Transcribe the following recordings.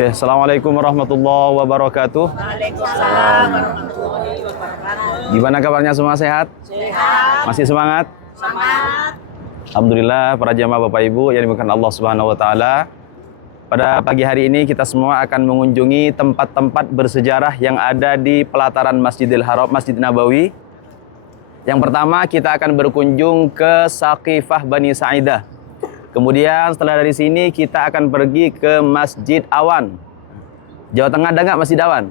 Oke, Assalamualaikum warahmatullahi wabarakatuh. Waalaikumsalam warahmatullahi wabarakatuh. Gimana kabarnya, semua sehat? Sehat. Masih semangat? Semangat. Alhamdulillah, para jamaah Bapak Ibu yang dimuliakan Allah Subhanahu wa taala. Pada pagi hari ini kita semua akan mengunjungi tempat-tempat bersejarah yang ada di pelataran Masjidil Haram, Masjid Nabawi. Yang pertama kita akan berkunjung ke Saqifah Bani Sa'idah. Kemudian setelah dari sini kita akan pergi ke Masjid Awan. Jawa Tengah ada nggak Masjid Awan?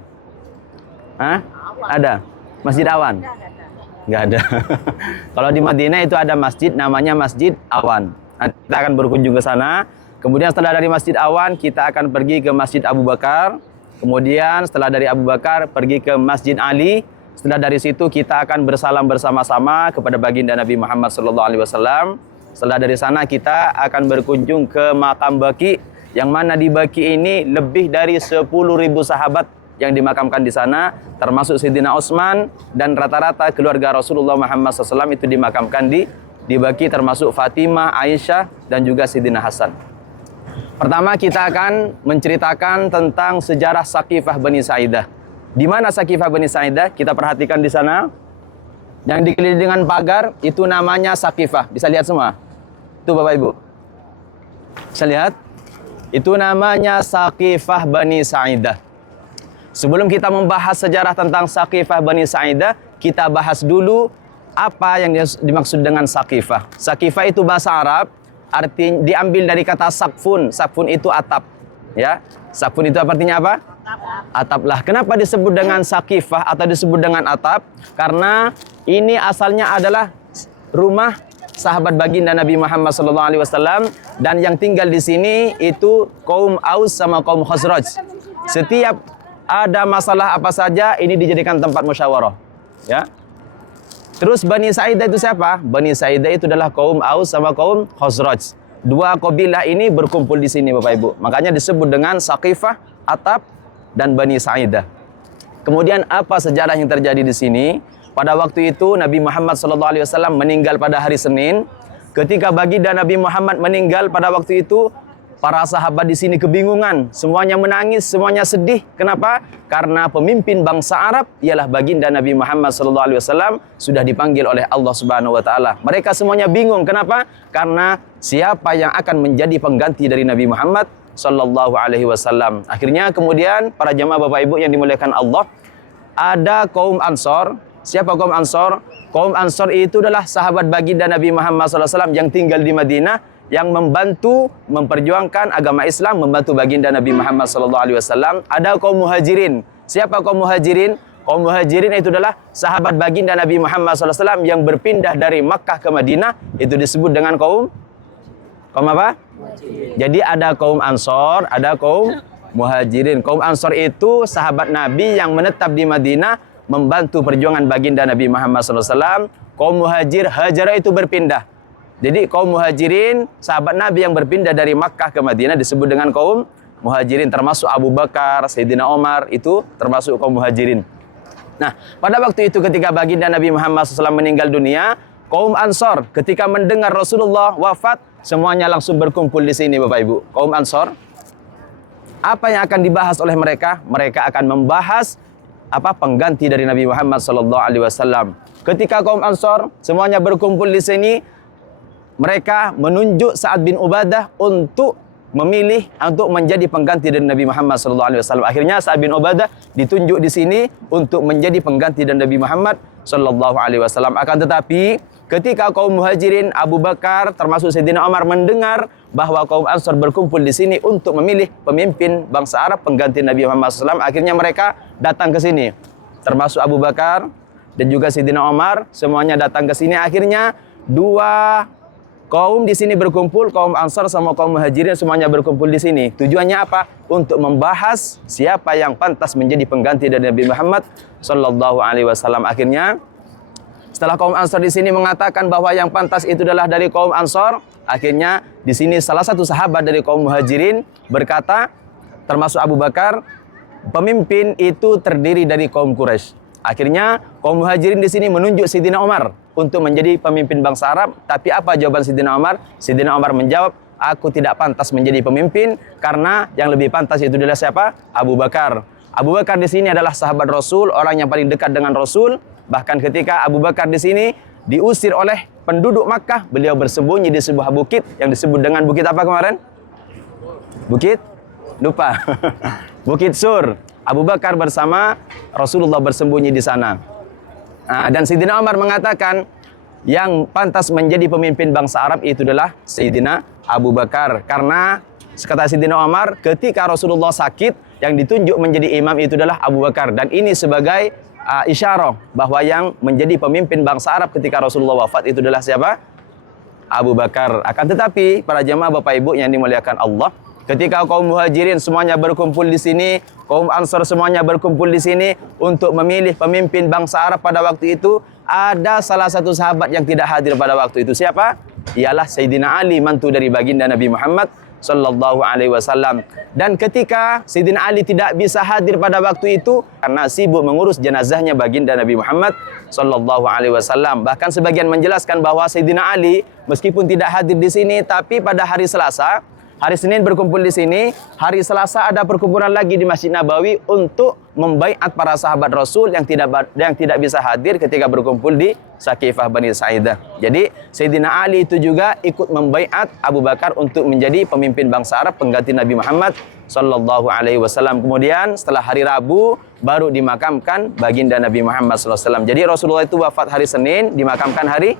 Hah? Ada? Masjid Awan? Nggak ada. Kalau di Madinah itu ada masjid namanya Masjid Awan. Nanti kita akan berkunjung ke sana. Kemudian setelah dari Masjid Awan kita akan pergi ke Masjid Abu Bakar. Kemudian setelah dari Abu Bakar pergi ke Masjid Ali. Setelah dari situ kita akan bersalam bersama-sama kepada baginda Nabi Muhammad SAW. Setelah dari sana kita akan berkunjung ke makam Baqi, yang mana di Baqi ini lebih dari 10.000 sahabat yang dimakamkan di sana, termasuk Sayyidina Utsman, dan rata-rata keluarga Rasulullah Muhammad SAW itu dimakamkan di Baqi, termasuk Fatimah, Aisyah, dan juga Sayyidina Hasan. Pertama kita akan menceritakan tentang sejarah Saqifah Bani Sa'idah. Di mana Saqifah Bani Sa'idah? Kita perhatikan di sana. Yang dikelilingi dengan pagar itu namanya Saqifah. Bisa lihat semua? Itu Bapak Ibu. Bisa lihat? Itu namanya Saqifah Bani Sa'idah. Sebelum kita membahas sejarah tentang Saqifah Bani Sa'idah, kita bahas dulu apa yang dimaksud dengan Saqifah. Saqifah itu bahasa Arab, artinya diambil dari kata saqfun. Saqfun itu atap, ya. Saqfun itu artinya apa? Atap lah. Kenapa disebut dengan Saqifah atau disebut dengan atap? Karena ini asalnya adalah rumah sahabat baginda Nabi Muhammad SAW, dan yang tinggal di sini itu kaum Aus sama kaum Khazraj. Setiap ada masalah apa saja ini dijadikan tempat musyawarah, ya. Terus Bani Sa'idah itu siapa? Bani Sa'idah itu adalah kaum Aus sama kaum Khazraj. Dua kabilah ini berkumpul di sini Bapak Ibu. Makanya disebut dengan Saqifah, atap, dan Bani Sa'idah. Kemudian apa sejarah yang terjadi di sini? Pada waktu itu Nabi Muhammad SAW meninggal pada hari Senin. Ketika baginda Nabi Muhammad meninggal pada waktu itu, para sahabat di sini kebingungan, semuanya menangis, semuanya sedih. Kenapa? Karena pemimpin bangsa Arab ialah baginda Nabi Muhammad SAW sudah dipanggil oleh Allah Subhanahu wa taala. Mereka semuanya bingung. Kenapa? Karena siapa yang akan menjadi pengganti dari Nabi Muhammad sallallahu alaihi wasallam. Akhirnya kemudian para jamaah Bapak Ibu yang dimuliakan Allah, ada kaum Ansor. Siapa kaum Ansor? Kaum Ansor itu adalah sahabat baginda Nabi Muhammad SAW yang tinggal di Madinah, yang membantu memperjuangkan agama Islam, membantu baginda Nabi Muhammad SAW. Ada kaum Muhajirin. Siapa kaum Muhajirin? Kaum Muhajirin itu adalah sahabat baginda Nabi Muhammad SAW yang berpindah dari Makkah ke Madinah. Itu disebut dengan kaum apa? Jadi ada kaum Ansor, ada kaum Muhajirin. Kaum Ansor itu sahabat Nabi yang menetap di Madinah, membantu perjuangan baginda Nabi Muhammad SAW. Kaum Muhajir, hajara itu berpindah. Jadi kaum Muhajirin, sahabat Nabi yang berpindah dari Makkah ke Madinah disebut dengan kaum Muhajirin, termasuk Abu Bakar, Sayyidina Umar, itu termasuk kaum Muhajirin. Nah, pada waktu itu ketika baginda Nabi Muhammad SAW meninggal dunia, kaum Ansor ketika mendengar Rasulullah wafat, semuanya langsung berkumpul di sini Bapak Ibu. Kaum Ansor, apa yang akan dibahas oleh mereka? Mereka akan membahas pengganti dari Nabi Muhammad SAW. Ketika kaum Ansor semuanya berkumpul di sini, mereka menunjuk Sa'ad bin Ubadah untuk memilih untuk menjadi pengganti dari Nabi Muhammad SAW. Akhirnya Sa'ad bin Ubadah ditunjuk di sini untuk menjadi pengganti dari Nabi Muhammad SAW. Akan tetapi ketika kaum Muhajirin, Abu Bakar, termasuk Sayyidina Umar mendengar bahwa kaum Ansor berkumpul di sini untuk memilih pemimpin bangsa Arab pengganti Nabi Muhammad SAW, akhirnya mereka datang ke sini. Termasuk Abu Bakar dan juga Sayyidina Umar, semuanya datang ke sini. Akhirnya dua kaum di sini berkumpul, kaum Ansar sama kaum Muhajirin semuanya berkumpul di sini. Tujuannya apa? Untuk membahas siapa yang pantas menjadi pengganti dari Nabi Muhammad SAW. Akhirnya setelah kaum Ansar di sini mengatakan bahwa yang pantas itu adalah dari kaum Ansar, akhirnya di sini salah satu sahabat dari kaum Muhajirin berkata, termasuk Abu Bakar, pemimpin itu terdiri dari kaum Quraisy. Akhirnya kaum Muhajirin di sini menunjuk Sayyidina Umar untuk menjadi pemimpin bangsa Arab. Tapi apa jawaban Sayyidina Umar? Sayyidina Umar menjawab, aku tidak pantas menjadi pemimpin karena yang lebih pantas itu adalah siapa? Abu Bakar. Abu Bakar di sini adalah sahabat Rasul, orang yang paling dekat dengan Rasul. Bahkan ketika Abu Bakar di sini diusir oleh penduduk Makkah, beliau bersembunyi di sebuah bukit yang disebut dengan bukit apa kemarin? Bukit? Lupa. Bukit Sur. Abu Bakar bersama Rasulullah bersembunyi di sana. Dan Sayyidina Umar mengatakan yang pantas menjadi pemimpin bangsa Arab itu adalah Sayyidina Abu Bakar. Karena kata Sayyidina Umar, ketika Rasulullah sakit, yang ditunjuk menjadi imam itu adalah Abu Bakar. Dan ini sebagai isyarah bahwa yang menjadi pemimpin bangsa Arab ketika Rasulullah wafat itu adalah siapa? Abu Bakar. Akan tetapi para jamaah Bapak Ibu yang dimuliakan Allah, ketika kaum Muhajirin semuanya berkumpul di sini, kaum Ansar semuanya berkumpul di sini untuk memilih pemimpin bangsa Arab pada waktu itu, ada salah satu sahabat yang tidak hadir pada waktu itu. Siapa? Ialah Sayyidina Ali, mantu dari baginda Nabi Muhammad sallallahu alaihi wasallam. Dan ketika Sayyidina Ali tidak bisa hadir pada waktu itu karena sibuk mengurus jenazahnya baginda Nabi Muhammad sallallahu alaihi wasallam. Bahkan sebagian menjelaskan bahwa Sayyidina Ali meskipun tidak hadir di sini, tapi pada hari Selasa, hari Senin berkumpul di sini, hari Selasa ada perkumpulan lagi di Masjid Nabawi untuk membaiat para sahabat Rasul yang tidak bisa hadir ketika berkumpul di Saqifah Bani Sa'idah. Jadi Sayyidina Ali itu juga ikut membaiat Abu Bakar untuk menjadi pemimpin bangsa Arab pengganti Nabi Muhammad sallallahu alaihi wasallam. Kemudian setelah hari Rabu baru dimakamkan baginda Nabi Muhammad sallallahu alaihi wasallam. Jadi Rasulullah itu wafat hari Senin, dimakamkan hari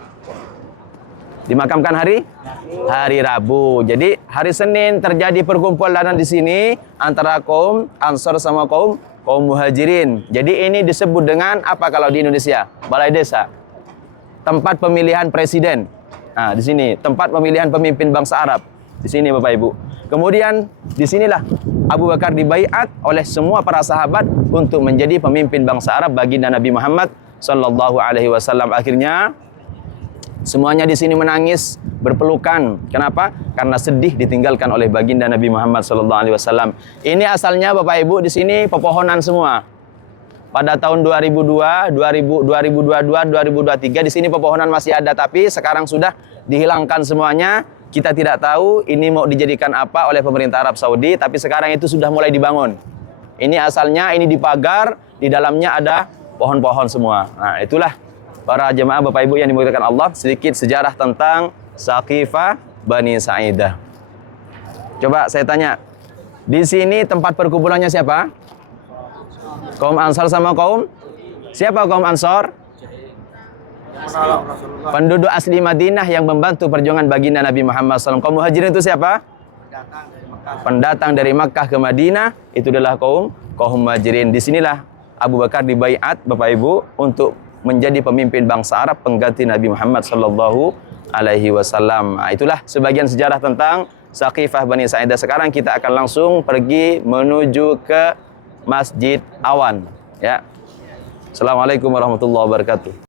Rabu. Jadi hari Senin terjadi perkumpulan di sini antara kaum Ansar sama kaum Muhajirin. Jadi ini disebut dengan apa kalau di Indonesia? Balai desa. Tempat pemilihan presiden. Nah, di sini tempat pemilihan pemimpin bangsa Arab. Di sini Bapak Ibu. Kemudian di sinilah Abu Bakar dibaiat oleh semua para sahabat untuk menjadi pemimpin bangsa Arab baginda Nabi Muhammad sallallahu alaihi wasallam. Akhirnya semuanya di sini menangis, berpelukan. Kenapa? Karena sedih ditinggalkan oleh baginda Nabi Muhammad SAW. Ini asalnya Bapak Ibu di sini pepohonan semua. Pada tahun 2002, 2022, 2023 di sini pepohonan masih ada, tapi sekarang sudah dihilangkan semuanya. Kita tidak tahu ini mau dijadikan apa oleh pemerintah Arab Saudi, tapi sekarang itu sudah mulai dibangun. Ini asalnya ini dipagar, di dalamnya ada pohon-pohon semua. Nah, itulah para jemaah Bapak Ibu yang dimuliakan Allah, sedikit sejarah tentang Saqifah Bani Sa'idah. Coba saya tanya, di sini tempat perkumpulannya siapa? Kaum Ansar sama kaum? Siapa kaum Ansar? Penduduk asli Madinah yang membantu perjuangan baginda Nabi Muhammad SAW. Kaum Muhajirin itu siapa? Pendatang dari Makkah ke Madinah, itu adalah kaum Muhajirin. Disinilah Abu Bakar dibaiat Bapak Ibu untuk menjadi pemimpin bangsa Arab pengganti Nabi Muhammad sallallahu alaihi wasallam. Itulah sebagian sejarah tentang Saqifah Bani Sa'idah. Sekarang kita akan langsung pergi menuju ke Masjid Awan, ya. Assalamualaikum warahmatullahi wabarakatuh.